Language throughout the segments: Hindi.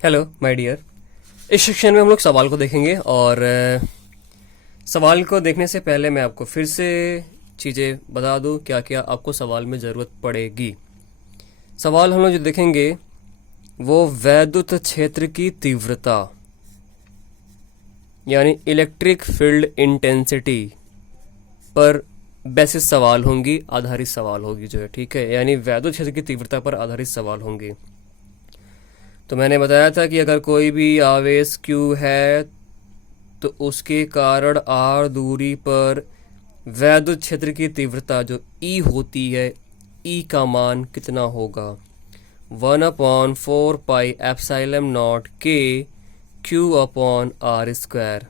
Hello my dear. इस सेक्शन में हम लोग सवाल को देखेंगे और सवाल को देखने से पहले मैं आपको फिर से चीज़ें बता दूं क्या क्या आपको सवाल में ज़रूरत पड़ेगी। सवाल हम लोग जो देखेंगे वो वैद्युत क्षेत्र की तीव्रता यानी इलेक्ट्रिक फील्ड इंटेंसिटी पर बेसिस सवाल होंगी, आधारित सवाल होगी जो है, ठीक है। यानी वैद्युत क्षेत्र की तीव्रता पर आधारित सवाल होंगे। तो मैंने बताया था कि अगर कोई भी आवेश Q है तो उसके कारण R दूरी पर वैद्युत क्षेत्र की तीव्रता जो E होती है, E का मान कितना होगा? 1/4 pi epsilon not K Q/R²।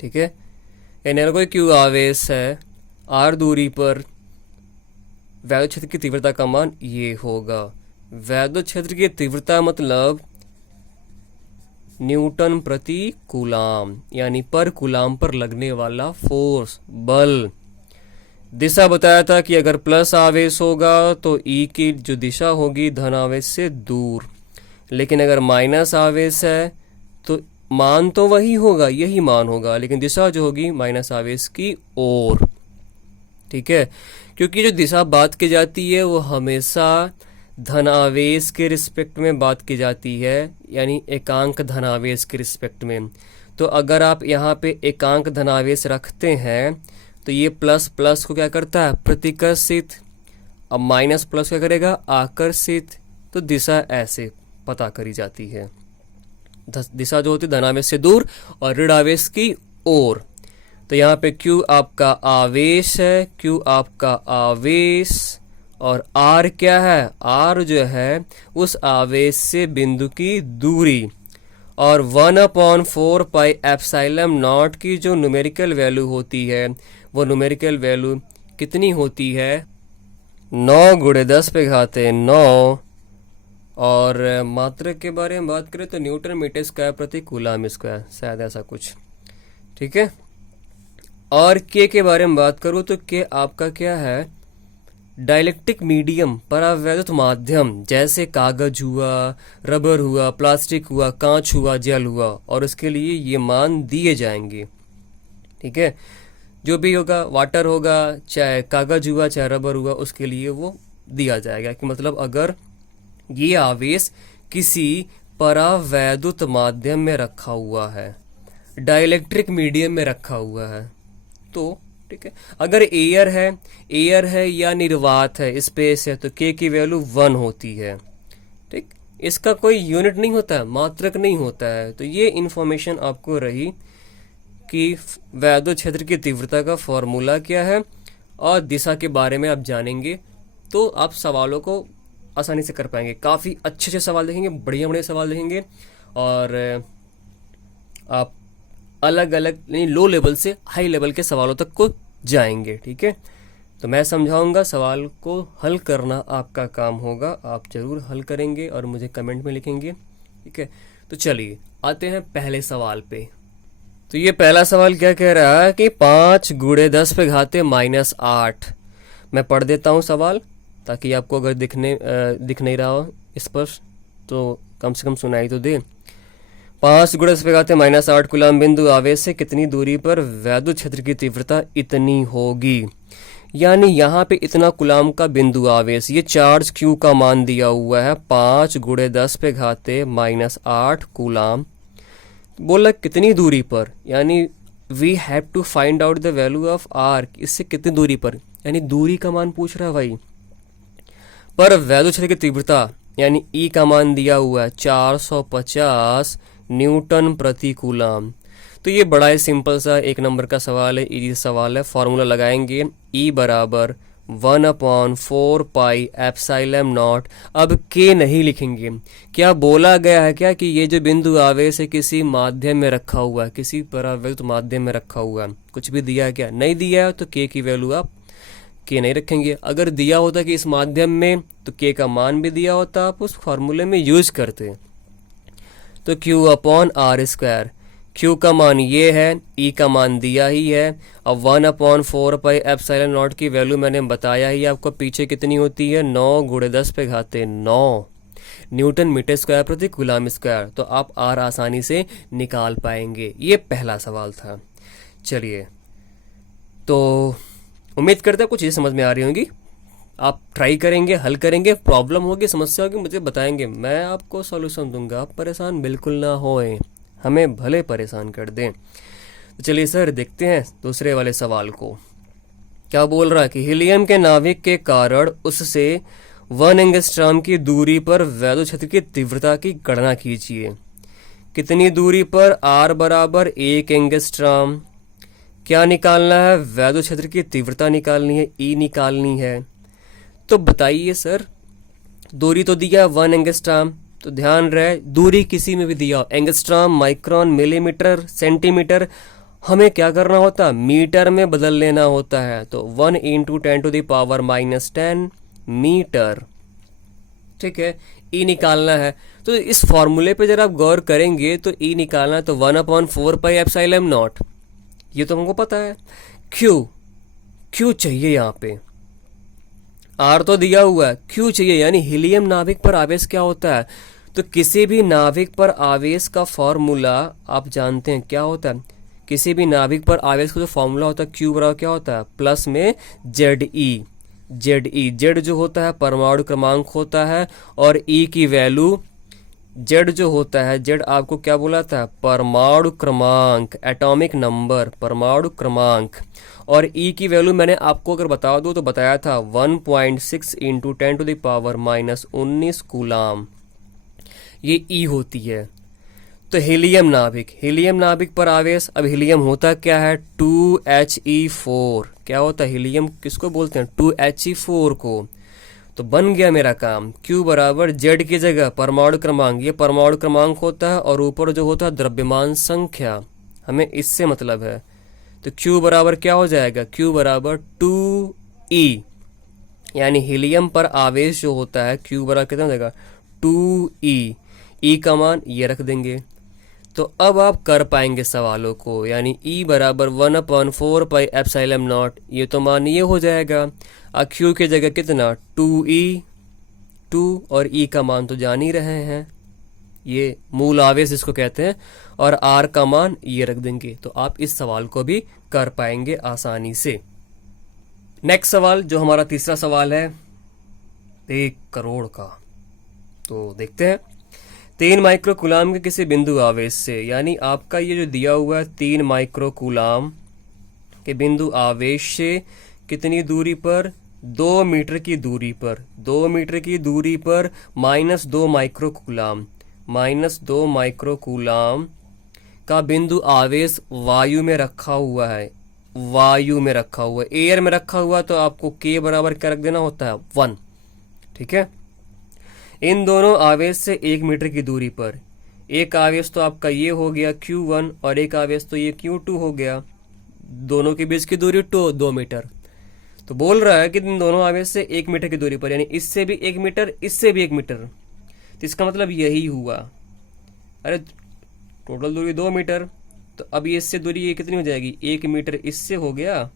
ठीक है। यानी अगर कोई Q आवेश है, R दूरी पर वैद्युत क्षेत्र की तीव्रता का मान ये होगा। वैद्युत क्षेत्र की तीव्रता मतलब न्यूटन प्रति कूलाम, यानी पर कूलाम पर लगने वाला फोर्स, बल। दिशा बताया था कि अगर प्लस आवेश होगा तो ई की जो दिशा होगी धन आवेश से दूर, लेकिन अगर माइनस आवेश है तो मान तो वही होगा, यही मान होगा, लेकिन दिशा जो होगी माइनस आवेश की ओर। ठीक है, क्योंकि जो दिशा बात की जाती है वो हमेशा धन आवेश के रिस्पेक्ट में बात की जाती है, यानी एकांक धनावेश के रिस्पेक्ट में। तो अगर आप यहाँ पे एकांक धनावेश रखते हैं तो ये प्लस प्लस को क्या करता है? प्रतिकर्षित। अब माइनस प्लस क्या करेगा? आकर्षित। तो दिशा ऐसे पता करी जाती है। दिशा जो होती है धनावेश से दूर और ऋण आवेश की ओर। तो यहाँ पे Q आपका आवेश है, Q आपका आवेश, और R क्या है? R जो है उस आवेश से बिंदु की दूरी, और 1/4 पाई एप्सिलॉन नॉट की जो न्यूमेरिकल वैल्यू होती है वो न्यूमेरिकल वैल्यू कितनी होती है? 9 × 10⁹ और मात्रक के बारे में बात करें तो न्यूटन मीटर स्क्वायर प्रति कूलाम स्क्वायर, शायद ऐसा कुछ। ठीक है। और K के बारे में बात करूँ तो K आपका क्या है? डाइलेक्ट्रिक मीडियम, परावैद्युत माध्यम, जैसे कागज हुआ, रबर हुआ, प्लास्टिक हुआ, कांच हुआ, जल हुआ, और उसके लिए ये मान दिए जाएंगे। ठीक है, जो भी होगा, वाटर होगा, चाहे कागज हुआ, चाहे रबर हुआ, उसके लिए वो दिया जाएगा कि मतलब अगर ये आवेश किसी परावैद्युत माध्यम में रखा हुआ है, डाइलेक्ट्रिक मीडियम में रखा हुआ है तो ठीक है। अगर एयर है या निर्वात है, स्पेस है, तो K की वैल्यू 1 होती है। ठीक, इसका कोई यूनिट नहीं होता है, मात्रक नहीं होता है। तो ये इंफॉर्मेशन आपको रही कि वैद्युत क्षेत्र की तीव्रता का फॉर्मूला क्या है, और दिशा के बारे में आप जानेंगे तो आप सवालों को आसानी से कर पाएंगे। काफ़ी अच्छे अच्छे सवाल देखेंगे, बढ़िया बढ़िया सवाल देखेंगे, और आप अलग अलग यानी लो लेवल से हाई लेवल के सवालों तक को जाएंगे। ठीक है, तो मैं समझाऊंगा, सवाल को हल करना आपका काम होगा। आप जरूर हल करेंगे और मुझे कमेंट में लिखेंगे। ठीक है, तो चलिए आते हैं पहले सवाल पे। तो ये पहला सवाल क्या कह रहा है कि 5 × 10⁻⁻8। मैं पढ़ देता हूँ सवाल, ताकि आपको अगर दिख नहीं रहा हो स्पष्ट तो कम से कम सुनाई तो दे। 5 × 10⁻⁸ कूलाम बिंदु आवेश से कितनी दूरी पर वैद्युत क्षेत्र की तीव्रता इतनी होगी? यानी यहाँ पे इतना कूलाम का बिंदु आवेश, ये चार्ज Q का मान दिया हुआ है 5 × 10⁻⁸ कूलाम। बोला कितनी दूरी पर, यानी we have to find out the value of R, इससे कितनी दूरी पर, यानी दूरी का मान पूछ रहा है भाई। पर वैद्युत क्षेत्र की तीव्रता यानी E का मान दिया हुआ है 450 न्यूटन प्रति कूलाम। तो ये बड़ा ही सिंपल सा एक नंबर का सवाल है, इजी सवाल है। फॉर्मूला लगाएंगे E बराबर 1/4 पाई एप्सिलॉन नॉट। अब K नहीं लिखेंगे। क्या बोला गया है क्या कि ये जो बिंदु आवेश है किसी माध्यम में रखा हुआ है, किसी परावैद्युत माध्यम में रखा हुआ है? कुछ भी दिया है क्या? नहीं दिया है, तो K की वैल्यू आप K नहीं रखेंगे। अगर दिया होता कि इस माध्यम में, तो K का मान भी दिया होता, आप उस फॉर्मूले में यूज करते। तो Q/R², Q का मान ये है, E का मान दिया ही है। अब 1/4 पाई एप्सिलॉन नॉट की वैल्यू मैंने बताया ही आपको, पीछे कितनी होती है? 9 × 10⁻⁹। न्यूटन मीटर स्क्वायर प्रति कूलाम स्क्वायर, तो आप आर आसानी से निकाल पाएंगे। ये पहला सवाल था। चलिए, तो उम्मीद करते हैं कुछ ये समझ में आ रही होंगी। आप ट्राई करेंगे, हल करेंगे, प्रॉब्लम होगी, समस्या होगी, मुझे बताएंगे, मैं आपको सॉल्यूशन दूंगा। आप परेशान बिल्कुल ना होए, हमें भले परेशान कर दें। तो चलिए सर, देखते हैं दूसरे वाले सवाल को। क्या बोल रहा है कि हीलियम के नाभिक के कारण उससे 1 एंगस्ट्रॉम की दूरी पर वैद्युत क्षेत्र की तीव्रता की गणना कीजिए। कितनी दूरी पर? R बराबर 1 एंगस्ट्रॉम। क्या निकालना है? वैद्युत क्षेत्र की तीव्रता निकालनी है, E निकालनी है। तो बताइए सर, दूरी तो दिया 1 एंगस्ट्रॉम, तो ध्यान रहे दूरी किसी में भी दिया, एंगस्ट्रॉम, माइक्रोन, मिलीमीटर, सेंटीमीटर, हमें क्या करना होता है? मीटर में बदल लेना होता है। तो 1 × 10⁻⁻10 मीटर। ठीक है, ई निकालना है। तो इस फॉर्मूले पे जरा आप गौर करेंगे तो ई निकालना है, तो 1/4πε0। ये तो हमको पता है। क्यू चाहिए यहाँ पे, आर तो दिया हुआ है, क्यू चाहिए, यानी हीलियम नाभिक पर आवेश क्या होता है? तो किसी भी नाभिक पर आवेश का फॉर्मूला आप जानते हैं क्या होता है। किसी भी नाभिक पर आवेश का जो फॉर्मूला होता है, क्यू बराबर क्या होता है? प्लस में ZE। जेड जो होता है परमाणु क्रमांक होता है, और ई की वैल्यू, जेड जो होता है, जेड आपको क्या बोला था? परमाणु क्रमांक, एटॉमिक नंबर, परमाणु क्रमांक। और ई की वैल्यू मैंने आपको अगर बता दूं तो बताया था 1.6 × 10⁻⁻19 कूलाम, ये ई होती है। तो हीलियम नाभिक पर आवेश, अब हीलियम होता क्या है? 2He4। क्या होता है हीलियम? किसको बोलते हैं? 2He4 को। तो बन गया मेरा काम, Q बराबर जेड की जगह परमाणु क्रमांक, ये परमाणु क्रमांक होता है, और ऊपर जो होता है द्रव्यमान संख्या, हमें इससे मतलब है। तो Q बराबर क्या हो जाएगा? Q बराबर 2E, यानी हीलियम पर आवेश जो होता है Q बराबर कितना हो जाएगा? 2E। E का मान ये रख देंगे। तो अब आप कर पाएंगे सवालों को, यानी E बराबर 1/4πε0, ये तो मान ये हो जाएगा। Q की जगह कितना? 2E, 2, और E का मान तो जान ही रहे हैं, ये मूल आवेश इसको कहते हैं, और R का मान ये रख देंगे। तो आप इस सवाल को भी कर पाएंगे आसानी से। नेक्स्ट सवाल, जो हमारा तीसरा सवाल है 1 करोड़ का, तो देखते हैं। 3 माइक्रो कूलाम के किसी बिंदु आवेश से, यानी आपका ये जो दिया हुआ है 3 माइक्रो कूलाम के बिंदु आवेश से कितनी दूरी पर? 2 मीटर की दूरी पर। 2 मीटर की दूरी पर -2 माइक्रो कूलाम, -2 माइक्रो कूलाम का बिंदु आवेश वायु में रखा हुआ है। वायु में रखा हुआ है, एयर में रखा हुआ, तो आपको K बराबर क्या रख देना होता है? 1। ठीक है, इन दोनों आवेश से 1 मीटर की दूरी पर, एक आवेश तो आपका ये हो गया Q1, और एक आवेश तो ये Q2 हो गया, दोनों के बीच की दूरी 2 मीटर। तो बोल रहा है कि इन दोनों आवेश से 1 मीटर की दूरी पर, यानी इससे भी 1 मीटर, इससे भी 1 मीटर, तो इसका मतलब यही हुआ। अरे टोटल दूरी 2 मीटर, तो अब ये इससे दूरी ये कितनी हो जाएगी? 1 मीटर इससे हो गया,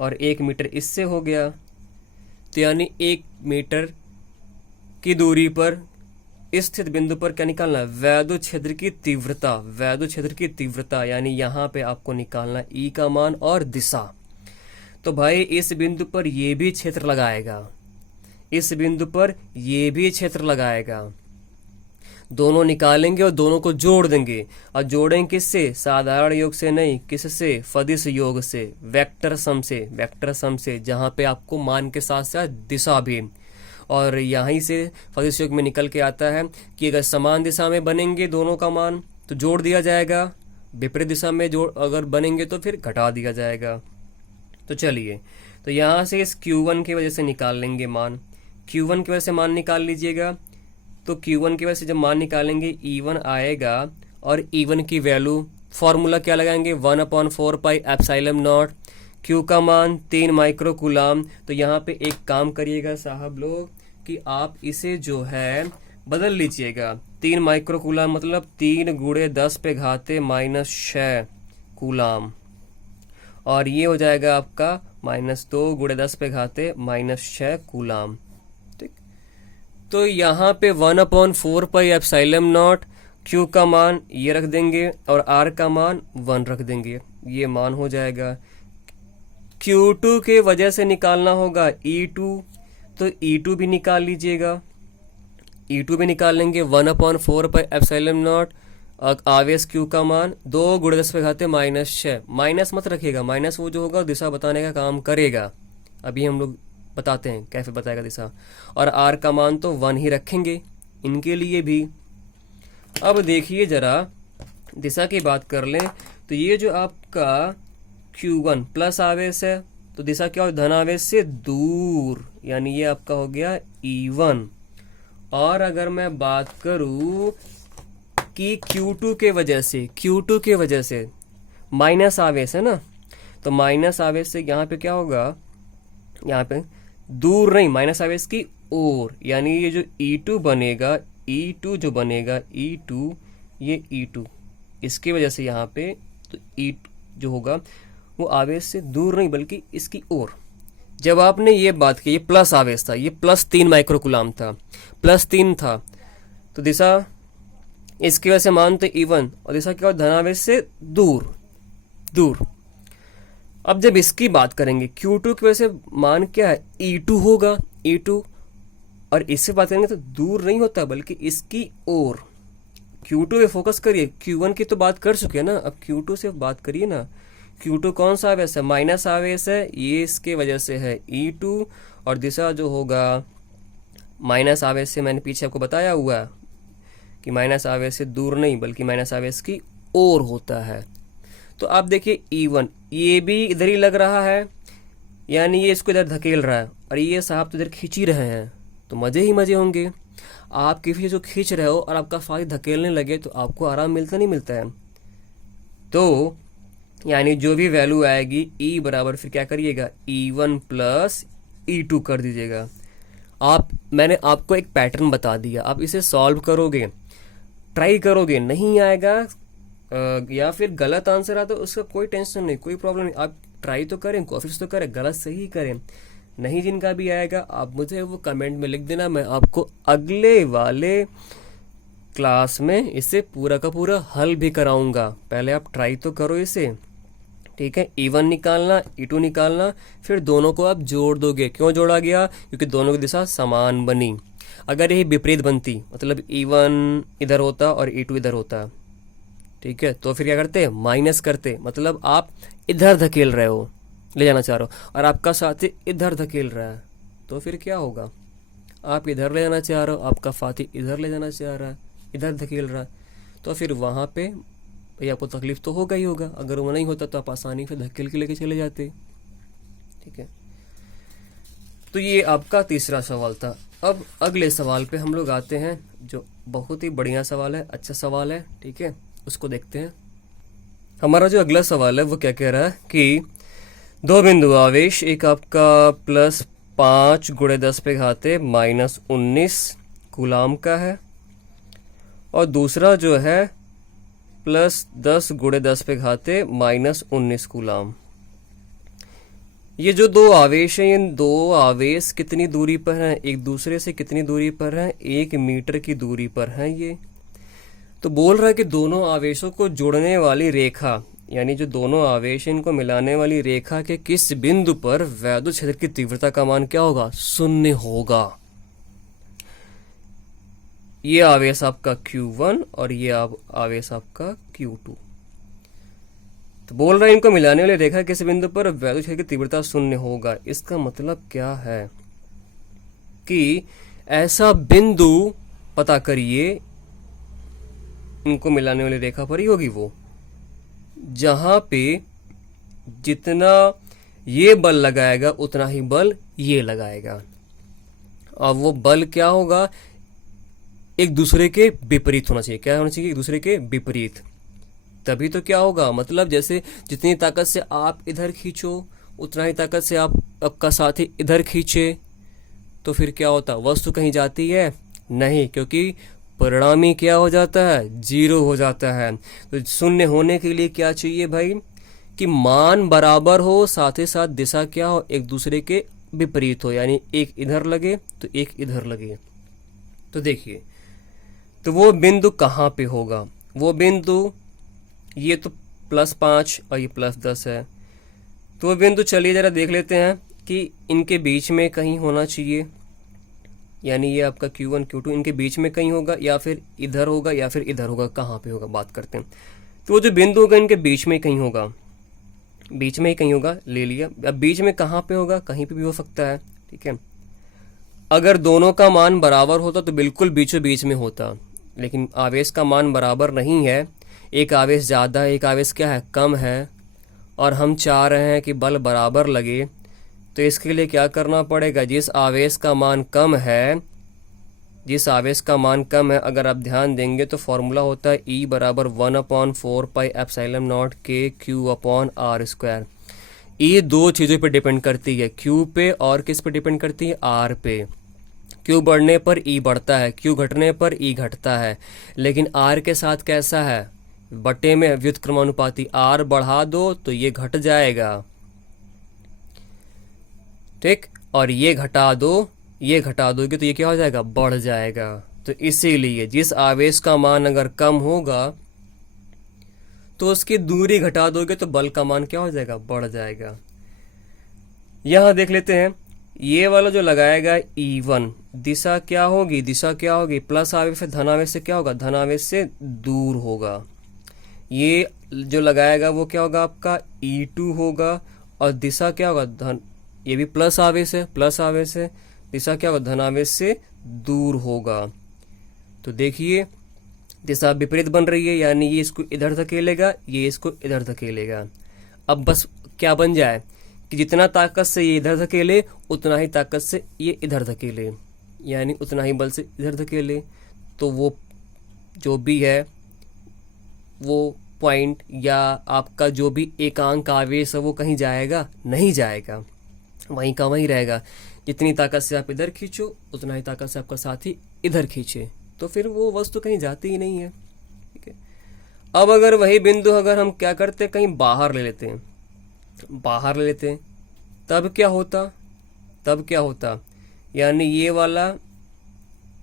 और 1 मीटर इससे हो गया, तो यानी 1 मीटर की दूरी पर स्थित बिंदु पर क्या निकालना है? वैद्युत क्षेत्र की तीव्रता। वैद्युत क्षेत्र की तीव्रता, यानी यहाँ पे आपको निकालना E का मान और दिशा। तो भाई इस बिंदु पर ये भी क्षेत्र लगाएगा, इस बिंदु पर ये भी क्षेत्र लगाएगा, दोनों निकालेंगे और दोनों को जोड़ देंगे। और जोड़ेंगे किससे? साधारण योग से नहीं, किससे? फदिश योग से, वेक्टर सम से। वेक्टर सम से, जहाँ पे आपको मान के साथ साथ दिशा भी, और यहीं से फदिश योग में निकल के आता है कि अगर समान दिशा में बनेंगे दोनों का मान तो जोड़ दिया जाएगा, विपरीत दिशा में जोड़ अगर बनेंगे तो फिर घटा दिया जाएगा। तो चलिए, तो यहाँ से इस Q1 की वजह से निकाल लेंगे मान, Q1 की वजह से मान निकाल लीजिएगा। तो Q1 की वजह से जब मान निकालेंगे E1 आएगा, और E1 की वैल्यू फॉर्मूला क्या लगाएंगे? 1/4πε0। Q का मान 3 माइक्रो कूलाम। तो यहाँ पे एक काम करिएगा साहब लोग, कि आप इसे जो है बदल लीजिएगा। 3 माइक्रो कूलाम मतलब 3 × 10⁻⁻6 कूलाम, और ये हो जाएगा आपका -2 × 10⁻⁻6 कूलाम। ठीक, तो यहाँ पे 1/4πε0 Q का मान ये रख देंगे और R का मान 1 रख देंगे, ये मान हो जाएगा। Q2 के वजह से निकालना होगा E2, तो E2 भी निकाल लीजिएगा, E2 भी निकाल लेंगे। 1/4πε0 आवेश Q का मान 2 × 10⁻⁻⁶, माइनस मत रखिएगा, माइनस वो जो होगा दिशा बताने का काम करेगा, अभी हम लोग बताते हैं कैसे बताएगा दिशा। और R का मान तो 1 ही रखेंगे इनके लिए भी। अब देखिए जरा दिशा की बात कर लें तो ये जो आपका Q1 प्लस आवेश है तो दिशा क्या हो, धन आवेश से दूर, यानी ये आपका हो गया E1। और अगर मैं बात करूं कि Q2 के वजह से माइनस आवेश है ना, तो माइनस आवेश से यहाँ पे क्या होगा, यहाँ पे दूर नहीं, माइनस आवेश की ओर, यानी ये जो E2 बनेगा, E2 जो बनेगा, E2 ये E2 इसकी वजह से यहाँ पे तो E2 जो होगा वो आवेश से दूर नहीं बल्कि इसकी ओर। जब आपने ये बात की, ये प्लस आवेश था, ये +3 माइक्रोकुलाम था, +3 था, तो दिशा इसकी वजह से मान तो E1 और दिशा क्या, धनावेश से दूर। अब जब इसकी बात करेंगे Q2 की वजह से मान क्या है, E2 होगा, E2, और इससे बात करेंगे तो दूर नहीं होता बल्कि इसकी ओर। Q2 पे फोकस करिए, Q1 की तो बात कर चुके हैं ना, अब Q2 से बात करिए ना। Q2 कौन सा आवेश है, माइनस आवेश है, ये इसके वजह से है E2, और दिशा जो होगा माइनस आवेश से, मैंने पीछे आपको बताया हुआ है कि माइनस आवेश से दूर नहीं बल्कि माइनस आवेश की ओर होता है। तो आप देखिए E1 ये भी इधर ही लग रहा है, यानी ये इसको इधर धकेल रहा है और ये साहब तो इधर खींच ही रहे हैं, तो मजे ही मजे होंगे। आप किसी चीज को खींच रहे हो और आपका फाली धकेलने लगे तो आपको आराम मिलता नहीं मिलता है। तो यानी जो भी वैल्यू आएगी E बराबर फिर क्या करिएगा, E1 + E2 कर दीजिएगा। मैंने आपको एक पैटर्न बता दिया, आप इसे सॉल्व करोगे, ट्राई करोगे, नहीं आएगा या फिर गलत आंसर आता तो उसका कोई टेंशन नहीं, कोई प्रॉब्लम नहीं, आप ट्राई तो करें, कोशिश तो करें, गलत सही करें। नहीं जिनका भी आएगा आप मुझे वो कमेंट में लिख देना, मैं आपको अगले वाले क्लास में इसे पूरा का पूरा हल भी कराऊंगा। पहले आप ट्राई तो करो इसे, ठीक है। E1 निकालना, E2 निकालना, फिर दोनों को आप जोड़ दोगे। क्यों जोड़ा गया, क्योंकि दोनों की दिशा समान बनी। अगर यही विपरीत बनती, मतलब E1 इधर होता और E2 इधर होता, ठीक है, तो फिर क्या करते, माइनस करते, मतलब आप इधर धकेल रहे हो, ले जाना चाह रहे हो, और आपका साथी इधर धकेल रहा है, तो फिर क्या होगा, आप इधर ले जाना चाह रहे हो, आपका साथी इधर ले जाना चाह रहा है, इधर धकेल रहा है, तो फिर वहाँ पे भाई आपको तकलीफ तो होगा ही होगा। अगर वो नहीं होता तो आप आसानी से धकेल के लेके चले जाते, ठीक है। तो ये आपका तीसरा सवाल था। अब अगले सवाल पे हम लोग आते हैं, जो बहुत ही बढ़िया सवाल है, अच्छा सवाल है, ठीक है, उसको देखते हैं। हमारा जो अगला सवाल है वो क्या कह रहा है कि 2 बिंदु आवेश, एक आपका +5 × 10⁻⁻19 कूलाम का है और दूसरा जो है +10 × 10⁻⁻19 कूलाम। ये जो 2 आवेश हैं, ये 2 आवेश कितनी दूरी पर हैं, एक दूसरे से कितनी दूरी पर हैं, 1 मीटर की दूरी पर हैं ये। तो बोल रहा है कि दोनों आवेशों को जोड़ने वाली रेखा, यानी जो दोनों आवेश इनको मिलाने वाली रेखा के किस बिंदु पर वैद्युत क्षेत्र की तीव्रता का मान क्या होगा, 0 होगा। ये आवेश आपका Q1 और ये आवेश आपका Q2। तो बोल रहा है इनको मिलाने वाली रेखा किस बिंदु पर वैद्युत क्षेत्र की तीव्रता 0 होगा। इसका मतलब क्या है कि ऐसा बिंदु पता करिए, इनको मिलाने वाली रेखा पर ही होगी वो, जहां पे जितना ये बल लगाएगा उतना ही बल ये लगाएगा, और वो बल क्या होगा, एक दूसरे के विपरीत होना चाहिए। क्या होना चाहिए, एक दूसरे के विपरीत। तभी तो क्या होगा, मतलब जैसे जितनी ताकत से आप इधर खींचो उतना ही ताकत से आपका साथी इधर खींचे, तो फिर क्या होता, वस्तु कहीं जाती है नहीं, क्योंकि परिणामी क्या हो जाता है, 0 हो जाता है। तो 0 होने के लिए क्या चाहिए भाई, कि मान बराबर हो, साथ ही साथ दिशा क्या हो, एक दूसरे के विपरीत हो, यानी एक इधर लगे तो एक इधर लगे। तो देखिए, तो वो बिंदु कहाँ पे होगा? वो बिंदु, ये तो +5 और ये +10 है, तो वो बिंदु चलिए जरा देख लेते हैं कि इनके बीच में कहीं होना चाहिए, यानी ये आपका Q1 Q2 इनके बीच में कहीं होगा, या फिर इधर होगा, या फिर इधर होगा, कहाँ पे होगा बात करते हैं। तो वो जो बिंदु होगा इनके बीच में कहीं होगा, बीच में ही कहीं होगा, ले लिया। अब बीच में कहाँ पे होगा? कहीं पे भी हो सकता है, ठीक है। अगर दोनों का मान बराबर होता तो बिल्कुल बीचों बीच में होता, लेकिन आवेश का मान बराबर नहीं है, एक आवेश ज़्यादा है, एक आवेश क्या है, कम है, और हम चाह रहे हैं कि बल बराबर लगे। तो इसके लिए क्या करना पड़ेगा? जिस आवेश का मान कम है, जिस आवेश का मान कम है, अगर आप ध्यान देंगे तो फॉर्मूला होता है E बराबर 1/4πε0 के Q/r²। ये दो चीज़ों पे डिपेंड करती है, Q पे और किस पे डिपेंड करती है? R पे। Q बढ़ने पर E बढ़ता है, Q घटने पर E घटता है, लेकिन R के साथ कैसा है? बटे में व्युत्क्रमानुपाती, R बढ़ा दो तो ये घट जाएगा, ठीक, और ये घटा दो, ये घटा दोगे तो ये क्या हो जाएगा? बढ़ जाएगा। तो इसीलिए जिस आवेश का मान अगर कम होगा तो उसकी दूरी घटा दोगे तो बल का मान क्या हो जाएगा? बढ़ जाएगा। यहां देख लेते हैं, ये वाला जो लगाएगा E1, दिशा क्या होगी? दिशा क्या होगी? प्लस आवेश से धन आवेश से क्या होगा? धन आवेश से दूर होगा। ये जो लगाएगा वो क्या होगा? आपका E2 होगा, और दिशा क्या होगा? धन, ये भी प्लस आवेश है, प्लस आवेश है, दिशा क्या होगा? धन आवेश से दूर होगा। तो देखिए दिशा विपरीत बन रही है, यानी ये इसको इधर धकेलेगा, ये इसको इधर धकेलेगा। अब बस क्या बन जाए कि जितना ताकत से ये इधर धकेले उतना ही ताकत से ये इधर धकेले, यानी उतना ही बल से इधर धकेले। तो वो जो भी है वो पॉइंट या आपका जो भी एकांक आवेश है वो कहीं जाएगा? नहीं जाएगा, वहीं का वहीं रहेगा। जितनी ताकत से आप इधर खींचो उतना ही ताकत से आपका साथी इधर खींचे, तो फिर वो वस्तु कहीं जाती ही नहीं है, ठीक है। अब अगर वही बिंदु अगर हम क्या करते, कहीं बाहर ले लेते हैं, बाहर ले लेते हैं, तब क्या होता? तब क्या होता? यानी ये वाला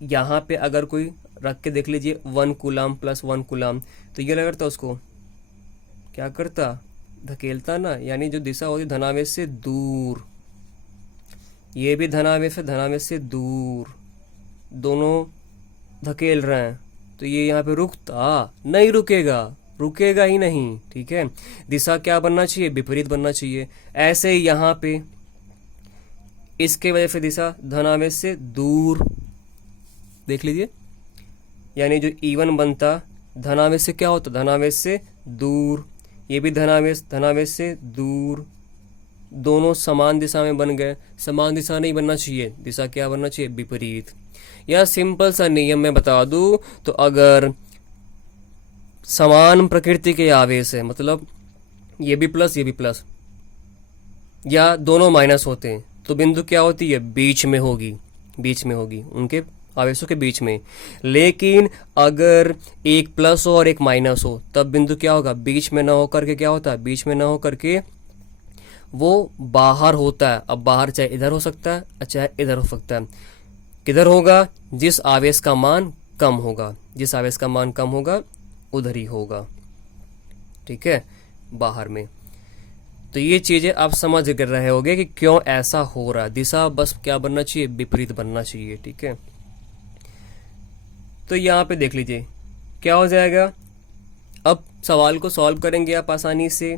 यहाँ पे अगर कोई रख के देख लीजिए 1 कूलाम + 1 कूलाम, तो ये लगता उसको क्या करता? धकेलता ना, यानी जो दिशा होती धनावेश से दूर, ये भी धनावेश है, धनावेश से दूर, दोनों धकेल रहे हैं, तो ये यहाँ पे रुकता नहीं? रुकेगा, रुकेगा ही नहीं, ठीक है। दिशा क्या बनना चाहिए? विपरीत बनना चाहिए। ऐसे ही यहाँ पे इसके वजह से दिशा धनावेश से दूर, देख लीजिए, यानी जो E1 बनता धनावेश से क्या होता? धनावेश से दूर, ये भी धनावेश, धनावेश से दूर, दोनों समान दिशा में बन गए। समान दिशा नहीं बनना चाहिए, दिशा क्या बनना चाहिए? विपरीत। यह सिंपल सा नियम मैं बता दूं तो अगर समान प्रकृति के आवेश है, मतलब ये भी प्लस ये भी प्लस, या दोनों माइनस होते हैं, तो बिंदु क्या होती है? बीच में होगी, बीच में होगी, उनके आवेशों के बीच में। लेकिन अगर एक प्लस हो और एक माइनस हो तब बिंदु क्या होगा? बीच में ना होकर के क्या होता है? बीच में ना होकर के वो बाहर होता है। अब बाहर चाहे इधर हो सकता है चाहे इधर हो सकता है। किधर होगा? जिस आवेश का मान कम होगा, जिस आवेश का मान कम होगा उधर ही होगा, ठीक है, बाहर में। तो ये चीजें आप समझ कर रहे होगे कि क्यों ऐसा हो रहा है। दिशा बस क्या बनना चाहिए? विपरीत बनना चाहिए, ठीक है। तो यहाँ पे देख लीजिए क्या हो जाएगा। अब सवाल को सॉल्व करेंगे आप आसानी से।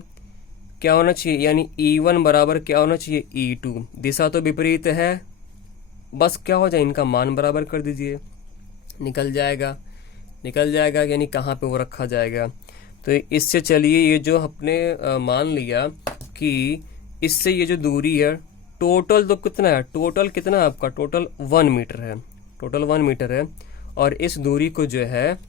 क्या होना चाहिए? यानी E1 बराबर क्या होना चाहिए? E2। दिशा तो विपरीत है, बस क्या हो जाए? इनका मान बराबर कर दीजिए, निकल जाएगा, निकल जाएगा, यानी कहाँ पे वो रखा जाएगा। तो इससे चलिए ये जो अपने मान लिया कि इससे ये जो दूरी है टोटल तो कितना है? टोटल कितना है आपका? टोटल 1 मीटर है, टोटल 1 मीटर है। और इस दूरी को जो है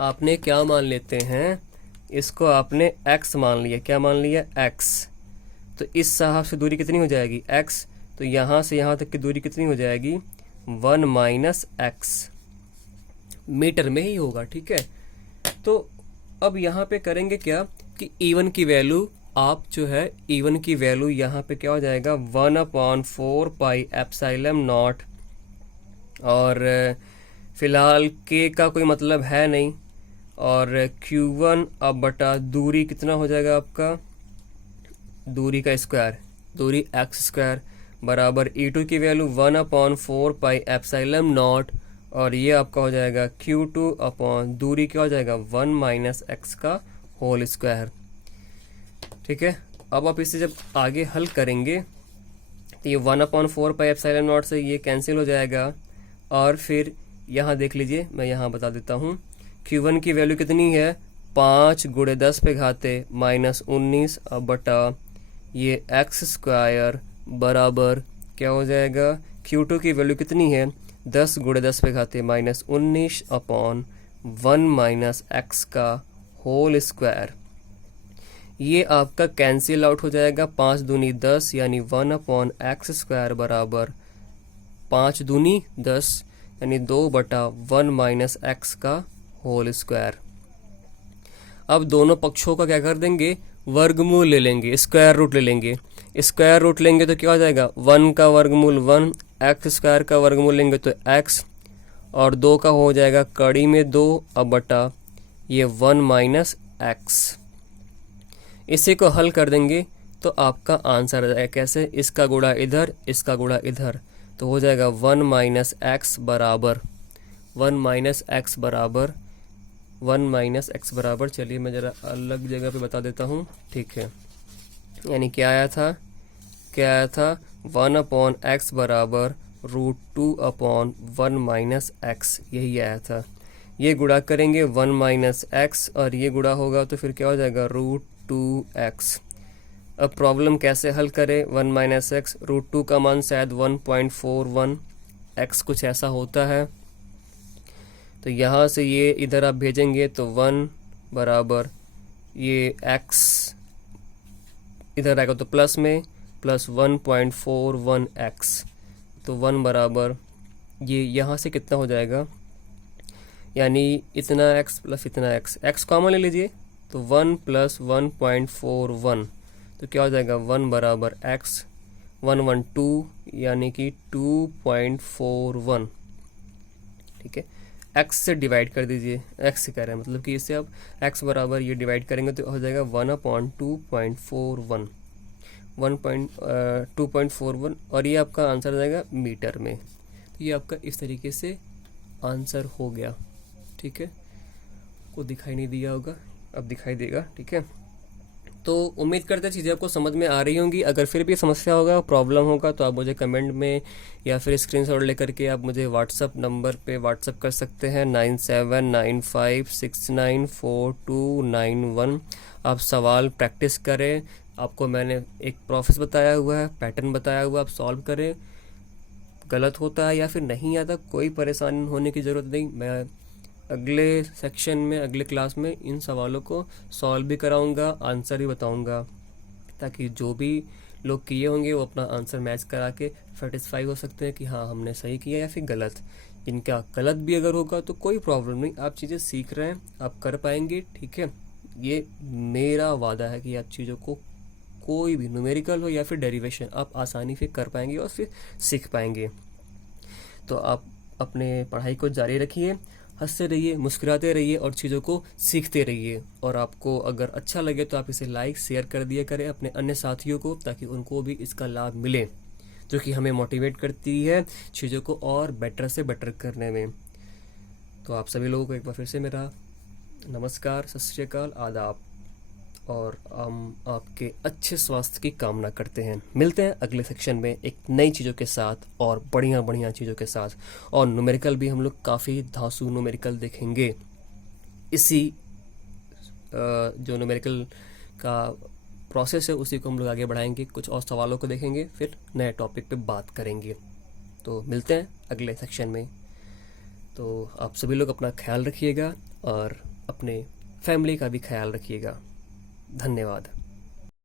आपने क्या मान लेते हैं? इसको आपने x मान लिया। क्या मान लिया? x। तो इस हिसाब से दूरी कितनी हो जाएगी? x। तो यहाँ से यहाँ तक की दूरी कितनी हो जाएगी? 1 - x, मीटर में ही होगा, ठीक है। तो अब यहाँ पे करेंगे क्या कि E1 की वैल्यू आप जो है E1 की वैल्यू यहाँ पे क्या हो जाएगा? 1/4πε0, और फिलहाल k का कोई मतलब है नहीं, और Q1 अब बटा दूरी कितना हो जाएगा आपका, दूरी का स्क्वायर, दूरी एक्स स्क्वायर बराबर E2 की वैल्यू 1/4 पाई एप्सिलॉन नॉट, और ये आपका हो जाएगा Q2 अपॉन दूरी क्या हो जाएगा 1 माइनस एक्स का होल स्क्वायर। ठीक है, अब आप इसे जब आगे हल करेंगे तो ये 1/4 पाई एप्सिलॉन नॉट से ये कैंसिल हो जाएगा, और फिर यहाँ देख लीजिए, मैं यहाँ बता देता हूँ, Q1 की वैल्यू कितनी है 5 गुणे 10 पे घाते माइनस 19 अब बटा ये एक्स स्क्वायर बराबर क्या हो जाएगा, Q2 की वैल्यू कितनी है 10 गुणे 10 पे घाते माइनस 19 अपॉन 1 माइनस एक्स का होल स्क्वायर। ये आपका कैंसिल आउट हो जाएगा, 5 दूनी 10 यानी 1 अपॉन एक्स स्क्वायर बराबर 5 दूनी 10 यानी 2/1 माइनस एक्स का होल स्क्वायर। अब दोनों पक्षों का क्या कर देंगे, वर्गमूल ले लेंगे, स्क्वायर रूट ले लेंगे। स्क्वायर रूट लेंगे तो क्या हो जाएगा 1 का वर्गमूल 1, एक्स स्क्वायर का वर्गमूल लेंगे तो x, और 2 का हो जाएगा कड़ी में 2 अब बटा ये 1 माइनस एक्स। इसी को हल कर देंगे तो आपका आंसर आ जाएगा कैसे, इसका गुणा इधर, इसका गुणा इधर, तो हो जाएगा 1 माइनस एक्स बराबर 1 माइनस एक्स बराबर 1 माइनस एक्स बराबर, चलिए मैं ज़रा अलग जगह पे बता देता हूँ। ठीक है, यानी क्या आया था 1 अपॉन एक्स बराबर √2 अपॉन 1 माइनस एक्स, यही आया था। ये गुणा करेंगे 1 माइनस एक्स और ये गुणा होगा तो फिर क्या हो जाएगा √2x। अब प्रॉब्लम कैसे हल करें, 1 माइनस एक्स, √2 का मान शायद 1.41 x कुछ ऐसा होता है, तो यहाँ से ये इधर आप भेजेंगे तो 1 बराबर ये x इधर आएगा तो प्लस में प्लस 1.41x, तो 1 बराबर ये यहाँ से कितना हो जाएगा, यानी इतना x प्लस इतना x कॉमन ले लीजिए तो 1 प्लस 1.41, तो क्या हो जाएगा 1 बराबर x 112 यानी कि 2.41। ठीक है, x से डिवाइड कर दीजिए, x से कह रहे हैं मतलब कि इससे अब x बराबर ये डिवाइड करेंगे तो हो जाएगा 1/2.41 2.41, और ये आपका आंसर आ जाएगा मीटर में। तो ये आपका इस तरीके से आंसर हो गया। ठीक है, को दिखाई नहीं दिया होगा, अब दिखाई देगा। ठीक है, तो उम्मीद करते हैं चीज़ें आपको समझ में आ रही होंगी। अगर फिर भी समस्या होगा, प्रॉब्लम होगा, तो आप मुझे कमेंट में या फिर स्क्रीनशॉट लेकर के आप मुझे व्हाट्सअप नंबर पे व्हाट्सअप कर सकते हैं 9795694291। आप सवाल प्रैक्टिस करें, आपको मैंने एक प्रोसेस बताया हुआ है, पैटर्न बताया हुआ, आप सॉल्व करें। गलत होता है या फिर नहीं आता, कोई परेशानी होने की ज़रूरत नहीं। मैं अगले सेक्शन में, अगले क्लास में इन सवालों को सॉल्व भी कराऊंगा, आंसर भी बताऊंगा, ताकि जो भी लोग किए होंगे वो अपना आंसर मैच करा के सेटिस्फाई हो सकते हैं कि हाँ हमने सही किया या फिर गलत। इनका गलत भी अगर होगा तो कोई प्रॉब्लम नहीं, आप चीज़ें सीख रहे हैं, आप कर पाएंगे। ठीक है, ये मेरा वादा है कि आप चीज़ों को कोई भी न्यूमेरिकल हो या फिर डेरिवेशन आप आसानी से कर पाएंगे और फिर सीख पाएंगे। तो आप अपने पढ़ाई को जारी रखिए, हंसते रहिए, मुस्कुराते रहिए और चीज़ों को सीखते रहिए। और आपको अगर अच्छा लगे तो आप इसे लाइक शेयर कर दिया करें अपने अन्य साथियों को, ताकि उनको भी इसका लाभ मिले, जो कि हमें मोटिवेट करती है चीज़ों को और बेटर से बेटर करने में। तो आप सभी लोगों को एक बार फिर से मेरा नमस्कार, सत श्री अकाल, आदाब, और हम आपके अच्छे स्वास्थ्य की कामना करते हैं। मिलते हैं अगले सेक्शन में एक नई चीज़ों के साथ और बढ़िया बढ़िया चीज़ों के साथ, और न्यूमेरिकल भी हम लोग काफ़ी धांसू न्यूमेरिकल देखेंगे। इसी जो न्यूमेरिकल का प्रोसेस है उसी को हम लोग आगे बढ़ाएंगे, कुछ और सवालों को देखेंगे, फिर नए टॉपिक पे बात करेंगे। तो मिलते हैं अगले सेक्शन में। तो आप सभी लोग अपना ख्याल रखिएगा और अपने फैमिली का भी ख्याल रखिएगा। धन्यवाद।